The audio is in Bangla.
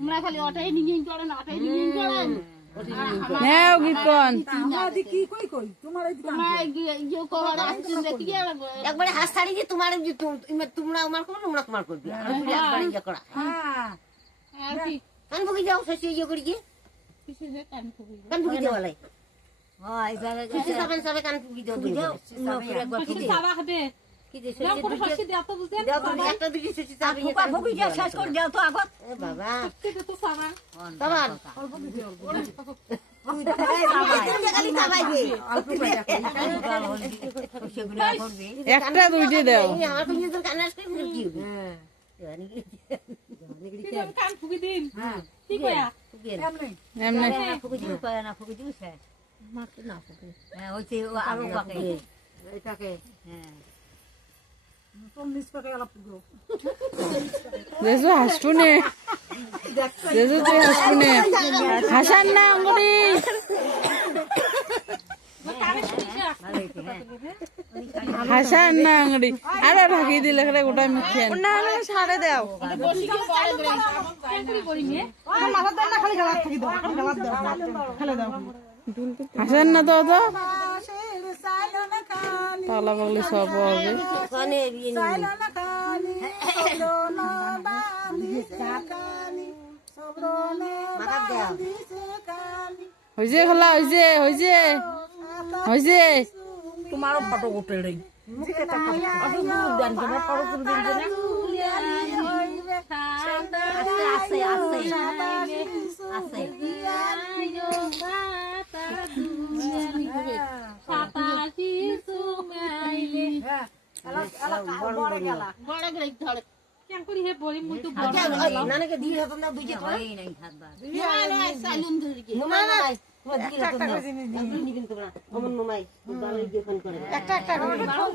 তোমরা খালি ওটাই নিয়ে চড়ে না ওটাই নিয়ে চড়েন নেও গিকন আমাদের কি কই কই তোমার এই দিকে তোমার ইয়ে কভার আসছে দেখি একবারে হাত ছাড়ি যে তোমার তোমরা আমার করো তোমরা তোমার করবে আর তুমি একবারে ইয়ে করা হ্যাঁ আর কি কান ফুকি যাও শশী ইয়ে করি কি কিছু যে কান ফুকি কান ফুকি দেওয়া লাই হয় যারা শশী সাবান সাবে কান ফুকি দাও দুই দাও কিছু সাবা খাবে কি যে দাও করে শশী দাও তো বুঝেন দাও তুমি একটা দুই শশী সাবে ফুকা ফুকি যা শেষ করে দাও তো আগত এ বাবা কিছু তো সাবা সাবান খালি খাবাইবে সেগুলো করবে একটা দুইটি দাও আমার তো নিজের কানাস করে কি হবে কান ফুকি দিন কি কয়া এমনি ফুকি দিও পায় না ফুকি দিও শেষ মাকে না ফুকি হ্যাঁ ওইতে আরো পাকে এটাকে হ্যাঁ চল্লিশ টাকা আলাপ পুরো যেসু হাসপুনে যেসু তুই হাসপুনে হাসান না অঙ্গনি হাসান না অঙ্গনি আরো ঢাকি দিলে খেলে গোটা মিথ্যে না ছাড়ে দাও বসি কি বড় করে কেন করি নে মাথা দেন না খালি গলা থাকি দাও গলা দাও খেলে দাও হাসান না তো তো শের সালন খালি পাগলা পাগলি সব হবে কানে বিয়ে নি সালন খালি সবরন বাঁধি সে খালি সবরন বাঁধি সে খালি হইছে খেলা হইছে হইছে হইছে তোমারও ফটো উঠে রে আছে আছে আছে বড় করে ধরে কেন করি হে বড়ি মুই তো নানাকে দিয়ে হাত না দুই যে হয় নাই খাবার সালুন ধরে কি নুমাই নাই তোমার দিয়ে হাত না নিবিন তোমরা অমন নুমাই দালে দিয়ে ফোন করে একটা একটা